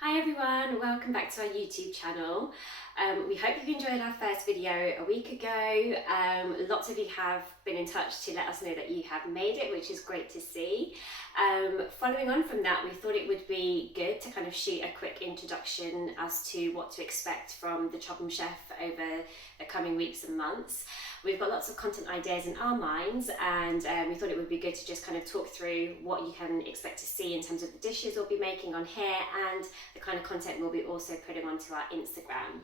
Hi everyone, welcome back to our YouTube channel. We hope you enjoyed our first video a week ago. Lots of you have been in touch to let us know that you have made it, which is great to see. Following on from that, we thought it would be good to kind of shoot a quick introduction as to what to expect from the Chop 'N Chef over the coming weeks and months. We've got lots of content ideas in our minds, and we thought it would be good to just kind of talk through what you can expect to see in terms of the dishes we'll be making on here and the kind of content we'll be also putting onto our Instagram.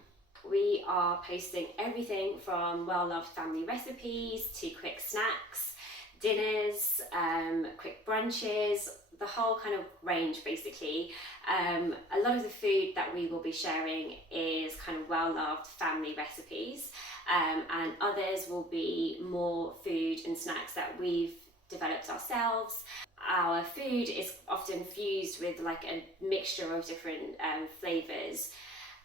We are posting everything from well-loved family recipes to quick snacks, dinners, quick brunches, the whole kind of range basically. A lot of the food that we will be sharing is kind of well-loved family recipes, and others will be more food and snacks that we've developed ourselves. Our food is often fused with like a mixture of different flavours,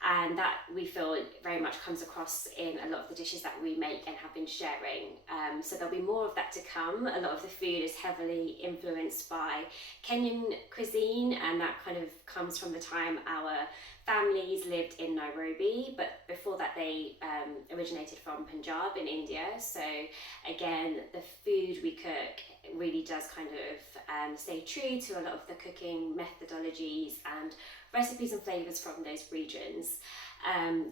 and that we feel very much comes across in a lot of the dishes that we make and have been sharing. So there'll be more of that to come. A lot of the food is heavily influenced by Kenyan cuisine, and that kind of comes from the time our families lived in Nairobi, but before that they originated from Punjab in India. So again, the food we cook really does kind of stay true to a lot of the cooking methodologies and recipes and flavours from those regions.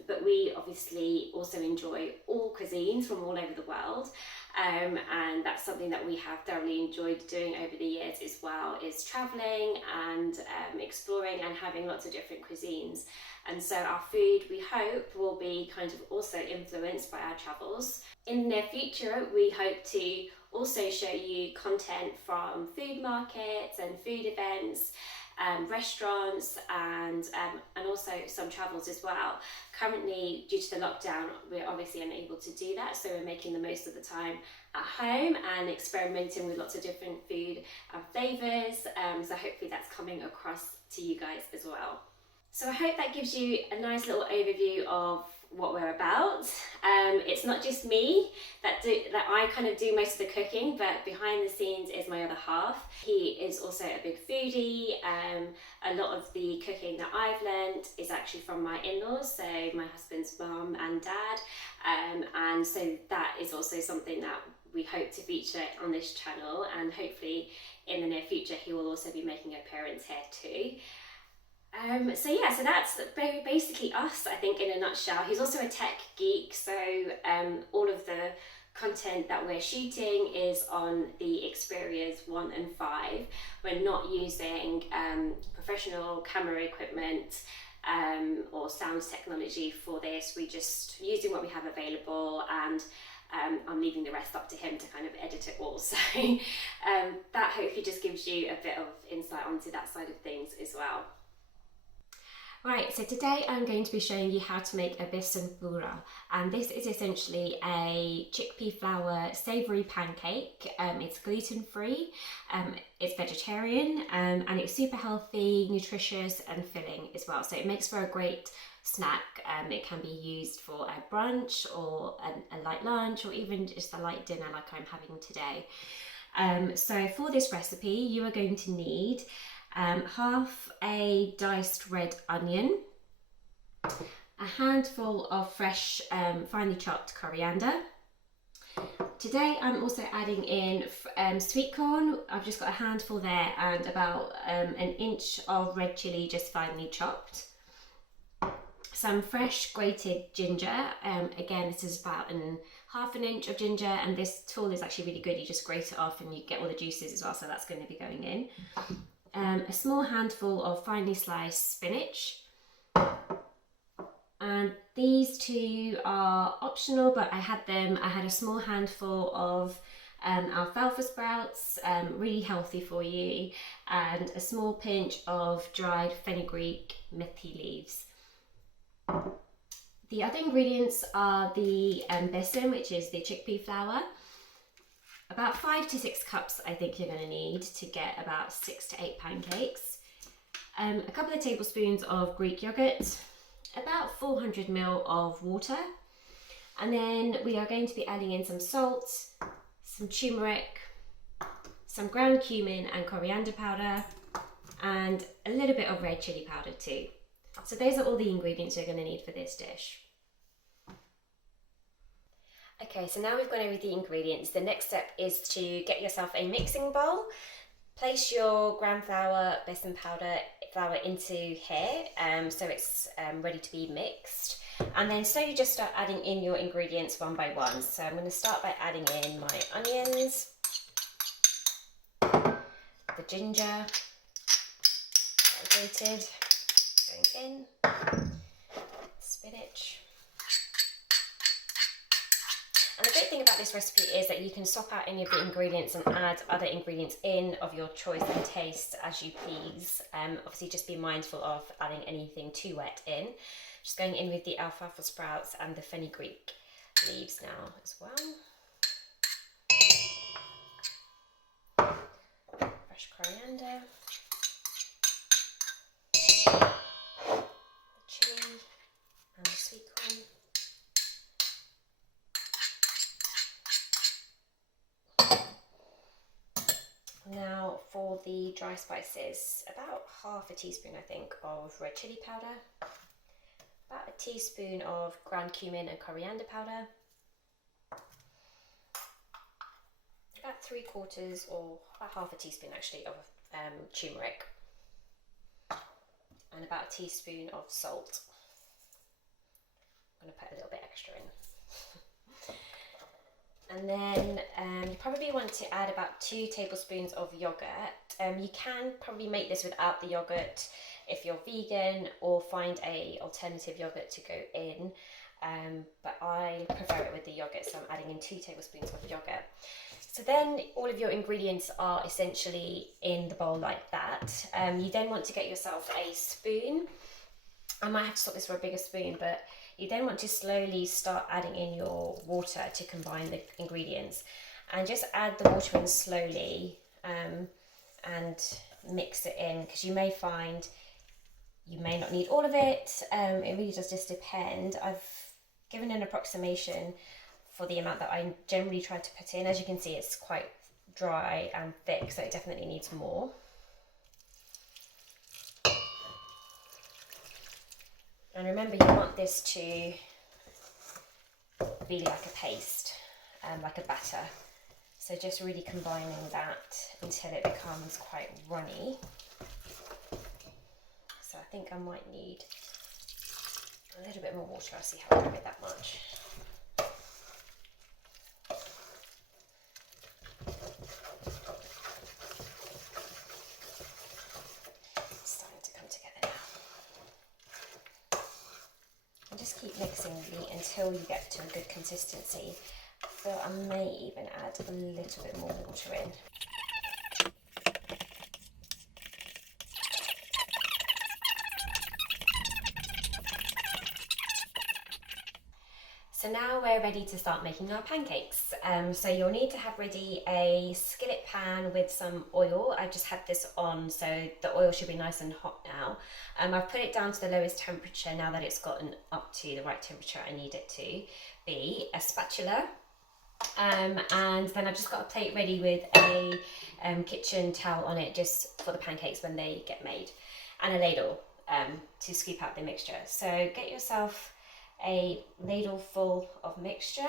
But we obviously also enjoy all cuisines from all over the world, and that's something that we have thoroughly enjoyed doing over the years as well, is travelling and exploring and having lots of different cuisines. And so our food, we hope, will be kind of also influenced by our travels. In the near future, we hope to also show you content from food markets and food events, restaurants, and also some travels as well. Currently, due to the lockdown, we're obviously unable to do that, so we're making the most of the time at home and experimenting with lots of different food and flavours, so hopefully that's coming across to you guys as well. So I hope that gives you a nice little overview of what we're about. It's not just me that I kind of do most of the cooking, but behind the scenes is my other half. He is also a big foodie. A lot of the cooking that I've learned is actually from my in-laws, so my husband's mum and dad, and so that is also something that we hope to feature on this channel, and hopefully in the near future he will also be making an appearance here too. So that's basically us, I think, in a nutshell. He's also a tech geek, so all of the content that we're shooting is on the Xperia's 1 and 5. We're not using professional camera equipment or sound technology for this. We're just using what we have available, and I'm leaving the rest up to him to kind of edit it all. So that hopefully just gives you a bit of insight onto that side of things as well. Right, so today I'm going to be showing you how to make a BESAN PANCAKE, and this is essentially a chickpea flour savoury pancake. It's gluten-free, it's vegetarian, and it's super healthy, nutritious and filling as well. So it makes for a great snack. It can be used for a brunch or a light lunch, or even just a light dinner like I'm having today. So for this recipe you are going to need half a diced red onion, a handful of fresh finely chopped coriander. Today I'm also adding in sweet corn. I've just got a handful there, and about an inch of red chilli just finely chopped. Some fresh grated ginger. Again, this is about half an inch of ginger, and this tool is actually really good. You just grate it off and you get all the juices as well, so that's going to be going in. A small handful of finely sliced spinach, and these two are optional, but I had a small handful of alfalfa sprouts, really healthy for you, and a small pinch of dried fenugreek methi leaves. The other ingredients are the besan, which is the chickpea flour. About 5 to 6 cups I think you're going to need to get about 6 to 8 pancakes. A couple of tablespoons of Greek yogurt, about 400 ml of water, and then we are going to be adding in some salt, some turmeric, some ground cumin and coriander powder, and a little bit of red chili powder too. So those are all the ingredients you're going to need for this dish. Okay, so now we've gone over the ingredients. The next step is to get yourself a mixing bowl. Place your gram flour, besan powder, flour into here, so it's ready to be mixed. And then slowly just start adding in your ingredients one by one. So I'm going to start by adding in my onions, the ginger, grated, going in, spinach. And the great thing about this recipe is that you can swap out any of the ingredients and add other ingredients in of your choice and taste as you please. Obviously just be mindful of adding anything too wet in. Just going in with the alfalfa sprouts and the fenugreek leaves now as well. Fresh coriander. The chilli and the sweet corn. Now for the dry spices, about half a teaspoon I think of red chili powder, about a teaspoon of ground cumin and coriander powder, about 3/4 or about half a teaspoon actually of turmeric, and about a teaspoon of salt. I'm going to put a little bit extra in. And then you probably want to add about 2 tablespoons of yogurt. You can probably make this without the yogurt if you're vegan, or find a alternative yogurt to go in. But I prefer it with the yogurt, so I'm adding in 2 tablespoons of yogurt. So then all of your ingredients are essentially in the bowl like that. You then want to get yourself a spoon. I might have to swap this for a bigger spoon, but you then want to slowly start adding in your water to combine the ingredients, and just add the water in slowly and mix it in, because you may find you may not need all of it. It really does just depend. I've given an approximation for the amount that I generally try to put in. As you can see, it's quite dry and thick, so it definitely needs more. And remember, you want this to be like a paste, like a batter. So just really combining that until it becomes quite runny. So I think I might need a little bit more water. I'll see how I get that much. It's starting to come together now. And just keep mixing until you get to a good consistency. So I may even add a little bit more water in. So now we're ready to start making our pancakes. So you'll need to have ready a skillet pan with some oil. I've just had this on, so the oil should be nice and hot now. I've put it down to the lowest temperature now that it's gotten up to the right temperature I need it to be. A spatula, and then I've just got a plate ready with a kitchen towel on it, just for the pancakes when they get made, and a ladle to scoop out the mixture. So get yourself a ladle full of mixture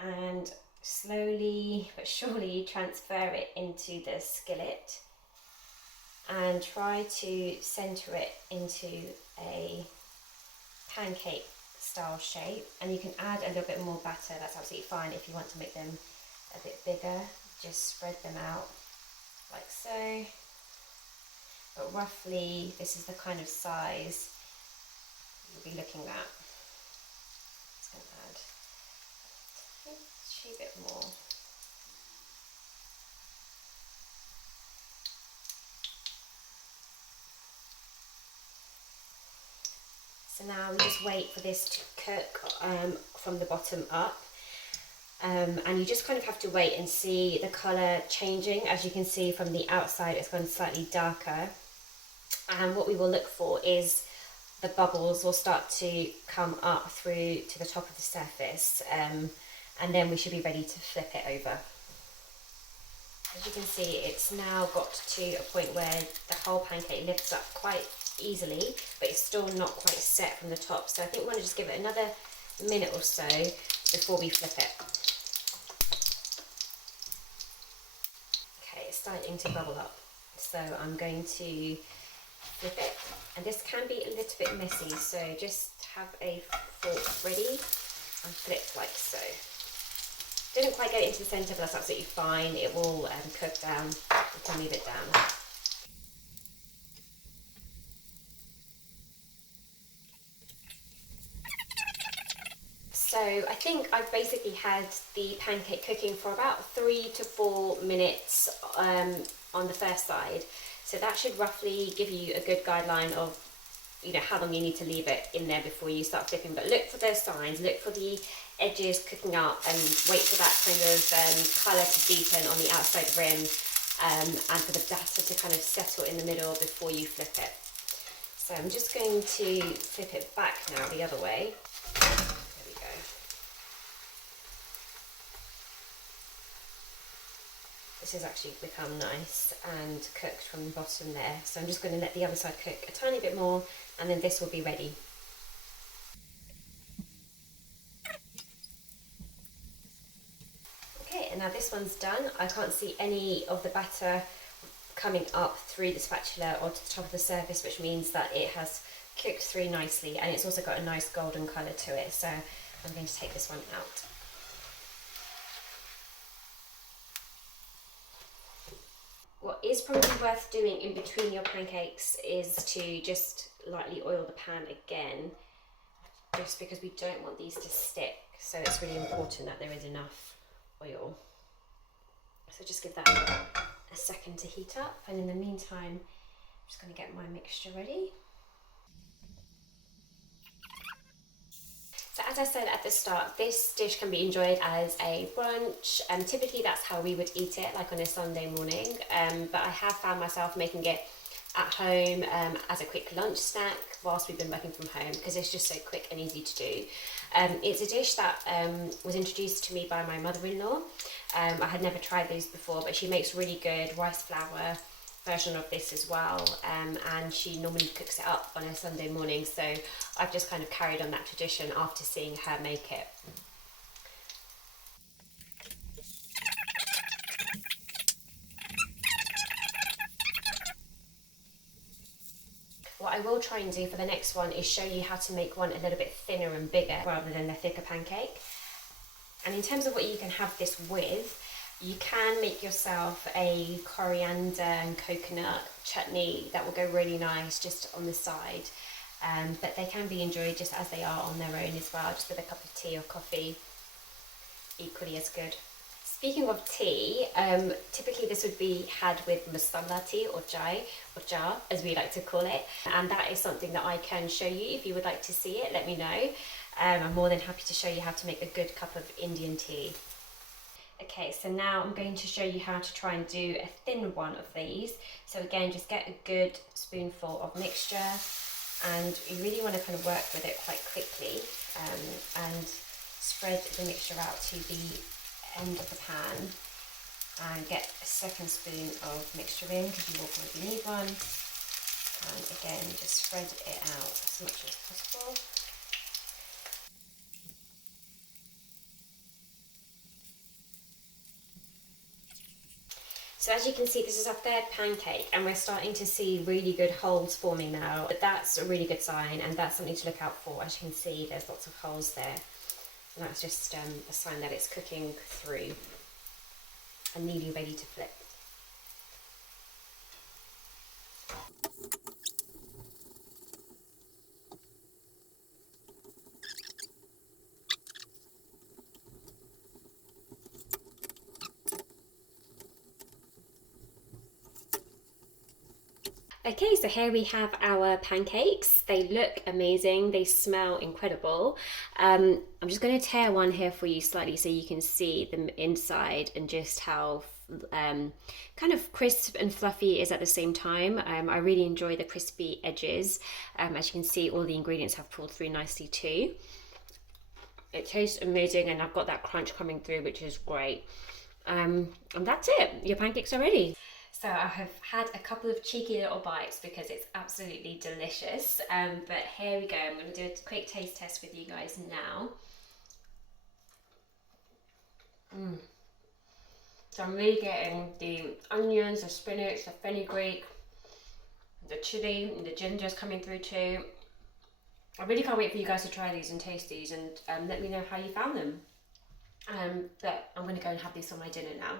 and slowly but surely transfer it into the skillet, and try to center it into a pancake style shape. And you can add a little bit more batter, that's absolutely fine. If you want to make them a bit bigger, just spread them out like so, but roughly this is the kind of size you'll be looking at. Just going to add a bit more. So now we just wait for this to cook from the bottom up, and you just kind of have to wait and see the colour changing. As you can see from the outside, it's gone slightly darker, and what we will look for is the bubbles will start to come up through to the top of the surface, and then we should be ready to flip it over. As you can see, it's now got to a point where the whole pancake lifts up quite easily, but it's still not quite set from the top. So I think we want to just give it another minute or so before we flip it. Okay, it's starting to bubble up. So I'm going to flip it, and this can be a little bit messy, so just have a fork ready and flip like so. Didn't quite get it into the centre, but that's absolutely fine. It will cook down. You can move it down. So I think I've basically had the pancake cooking for about 3 to 4 minutes on the first side. So that should roughly give you a good guideline of, you know, how long you need to leave it in there before you start flipping. But look for those signs, look for the edges cooking up, and wait for that kind of colour to deepen on the outside rim, and for the batter to kind of settle in the middle before you flip it. So I'm just going to flip it back now the other way. There we go. This has actually become nice and cooked from the bottom there. So I'm just going to let the other side cook a tiny bit more, and then this will be ready. Okay, and now this one's done. I can't see any of the batter coming up through the spatula or to the top of the surface, which means that it has cooked through nicely, and it's also got a nice golden colour to it. So I'm going to take this one out. What is probably worth doing in between your pancakes is to just lightly oil the pan again, just because we don't want these to stick. So it's really important that there is enough oil. So just give that a second to heat up, and in the meantime, I'm just going to get my mixture ready. So as I said at the start, this dish can be enjoyed as a brunch, and typically that's how we would eat it, like on a Sunday morning, but I have found myself making it at home as a quick lunch snack whilst we've been working from home, because it's just so quick and easy to do. It's a dish that was introduced to me by my mother-in-law. I had never tried these before, but she makes really good rice flour version of this as well, and she normally cooks it up on a Sunday morning, so I've just kind of carried on that tradition after seeing her make it. What I will try and do for the next one is show you how to make one a little bit thinner and bigger rather than a thicker pancake. And in terms of what you can have this with, you can make yourself a coriander and coconut chutney that will go really nice just on the side, but they can be enjoyed just as they are on their own as well, just with a cup of tea or coffee, equally as good. Speaking of tea, typically this would be had with masala tea or chai, or cha as we like to call it, and that is something that I can show you. If you would like to see it, let me know. I'm more than happy to show you how to make a good cup of Indian tea. Okay, so now I'm going to show you how to try and do a thin one of these. So again, just get a good spoonful of mixture, and you really want to kind of work with it quite quickly, and spread the mixture out to the end of the pan, and get a second spoon of mixture in, because you will probably need one, and again just spread it out as much as possible. So as you can see, this is our third pancake, and we're starting to see really good holes forming now. But that's a really good sign, and that's something to look out for. As you can see, there's lots of holes there, and that's just a sign that it's cooking through and nearly ready to flip. Okay, so here we have our pancakes. They look amazing, they smell incredible. I'm just going to tear one here for you slightly so you can see them inside and just how kind of crisp and fluffy it is at the same time. I really enjoy the crispy edges. As you can see, all the ingredients have pulled through nicely too. It tastes amazing, and I've got that crunch coming through, which is great. And that's it, your pancakes are ready. So I have had a couple of cheeky little bites because it's absolutely delicious. But here we go. I'm going to do a quick taste test with you guys now. So I'm really getting the onions, the spinach, the fenugreek, the chili, and the ginger's coming through too. I really can't wait for you guys to try these and taste these, and let me know how you found them. But I'm going to go and have these for my dinner now.